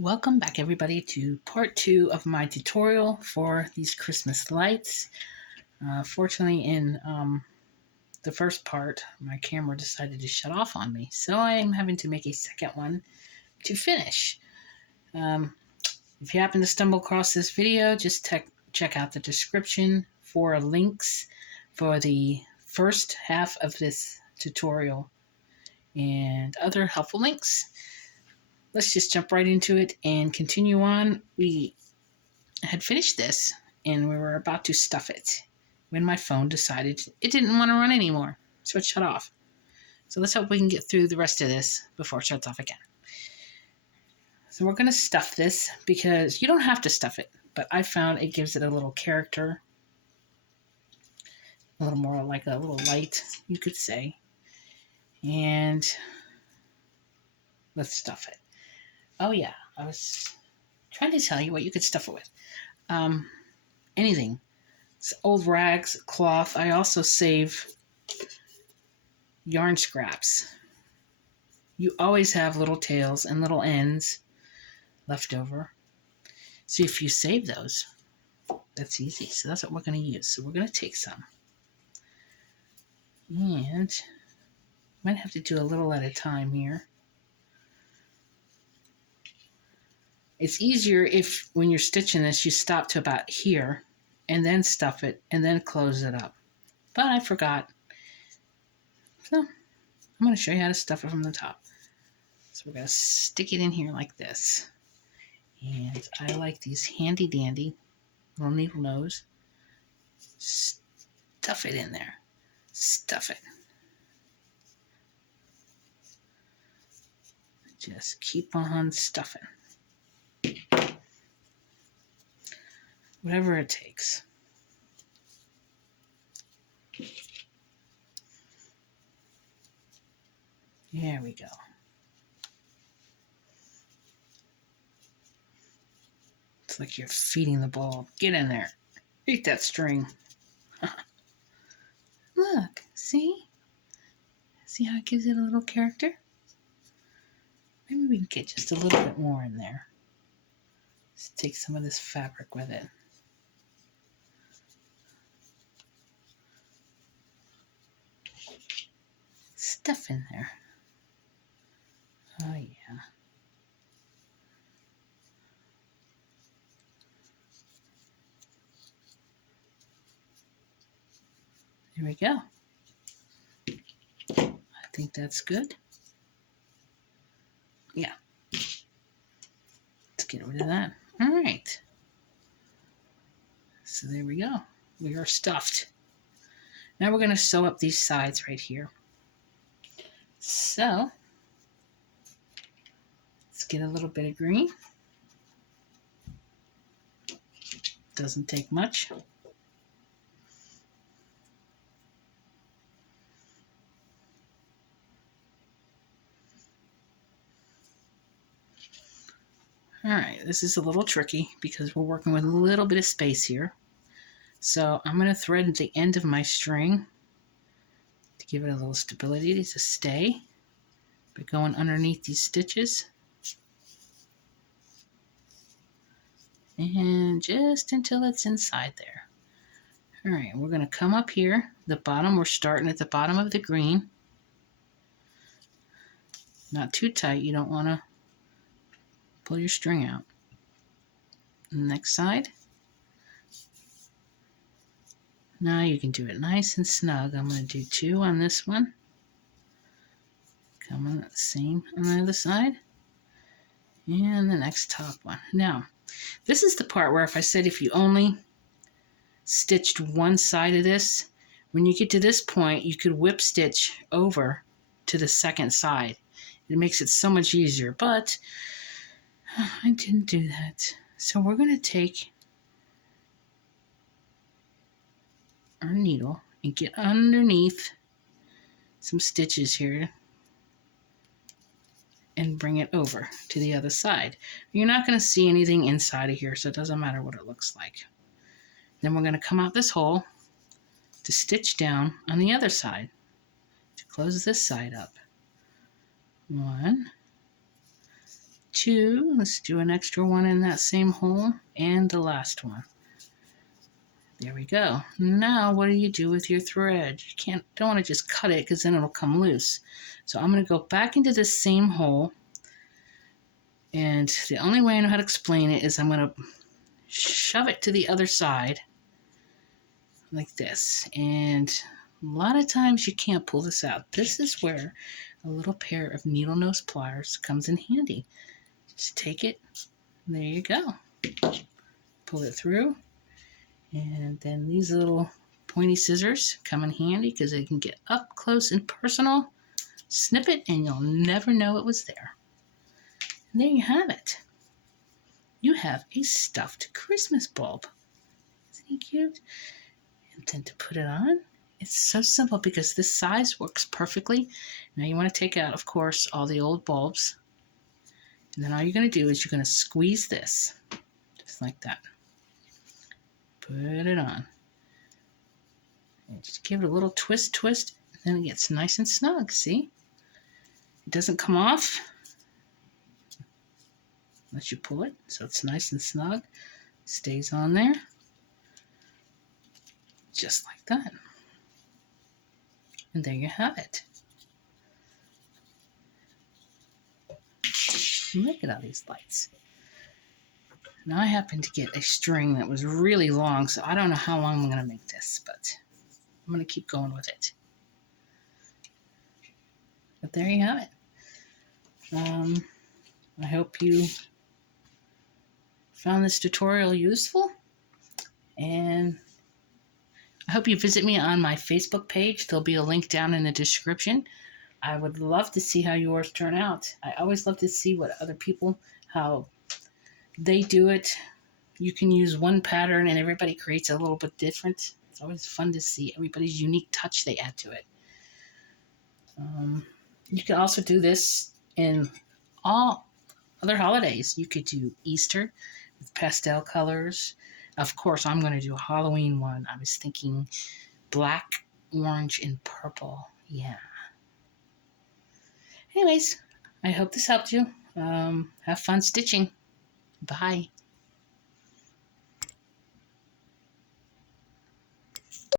Welcome back everybody to part 2 of my tutorial for these Christmas lights. Fortunately in the first part my camera decided to shut off on me, so I am having to make a second one to finish. If you happen to stumble across this video, just check out the description for links for the first half of this tutorial and other helpful links. Let's just jump right into it and continue on. We had finished this and we were about to stuff it when my phone decided it didn't want to run anymore, so it shut off. So let's hope we can get through the rest of this before it shuts off again. So we're going to stuff this because you don't have to stuff it, but I found it gives it a little character, a little more like a little light, you could say. And let's stuff it. Oh yeah, I was trying to tell you what you could stuff it with. Anything. It's old rags, cloth. I also save yarn scraps. You always have little tails and little ends left over. So if you save those, that's easy. So that's what we're going to use. So we're going to take some. And might have to do a little at a time here. It's easier if when you're stitching this, you stop to about here and then stuff it and then close it up. But I forgot. So I'm going to show you how to stuff it from the top. So we're going to stick it in here like this. And I like these handy dandy little needle nose. Stuff it in there. Stuff it. Just keep on stuffing. Whatever it takes. There we go. It's like you're feeding the ball. Get in there. Eat that string. Look, see? See how it gives it a little character? Maybe we can get just a little bit more in there. Just take some of this fabric with it. Stuff in there. Oh yeah. There we go. I think that's good. Yeah. Let's get rid of that. All right. So there we go. We are stuffed. Now we're going to sew up these sides right here. So let's get a little bit of green. Doesn't take much. All right, this is a little tricky because we're working with a little bit of space here. So I'm going to thread at the end of my string to give it a little stability to stay by going underneath these stitches. And just until it's inside there. All right, we're going to come up here. The bottom, we're starting at the bottom of the green. Not too tight, you don't want to pull your string out. Next side. Now you can do it nice and snug. I'm going to do 2 on this one. Come on the same on the other side. And the next top one. Now, this is the part where if I said if you only stitched one side of this, when you get to this point, you could whip stitch over to the second side. It makes it so much easier, but I didn't do that. So we're going to take our needle and get underneath some stitches here and bring it over to the other side. You're not going to see anything inside of here, so it doesn't matter what it looks like. Then we're going to come out this hole to stitch down on the other side to close this side up. 1, 2. Let's do an extra one in that same hole, and the last one. There we go. Now what do you do with your thread? You don't want to just cut it because then it'll come loose. So I'm going to go back into the same hole, and the only way I know how to explain it is I'm going to shove it to the other side like this. And a lot of times you can't pull this out. This is where a little pair of needle nose pliers comes in handy. Just take it, there you go. Pull it through, and then these little pointy scissors come in handy because they can get up close and personal, snip it, and you'll never know it was there. And there you have it. You have a stuffed Christmas bulb. Isn't he cute? And then to put it on, it's so simple because this size works perfectly. Now you want to take out, of course, all the old bulbs. And then all you're going to do is you're going to squeeze this, just like that. Put it on. And just give it a little twist, and then it gets nice and snug, see? It doesn't come off unless you pull it, so it's nice and snug. Stays on there, just like that. And there you have it. Look at all these lights. Now I happened to get a string that was really long, so I don't know how long I'm going to make this, but I'm going to keep going with it. But there you have it. I hope you found this tutorial useful, and I hope you visit me on my Facebook page. There'll be a link down in the description. I would love to see how yours turn out. I always love to see what other people, how they do it. You can use one pattern and everybody creates a little bit different. It's always fun to see everybody's unique touch they add to it. You can also do this in all other holidays. You could do Easter with pastel colors. Of course, I'm going to do a Halloween one. I was thinking black, orange, and purple. Yeah. Anyways, I hope this helped you. Have fun stitching. Bye.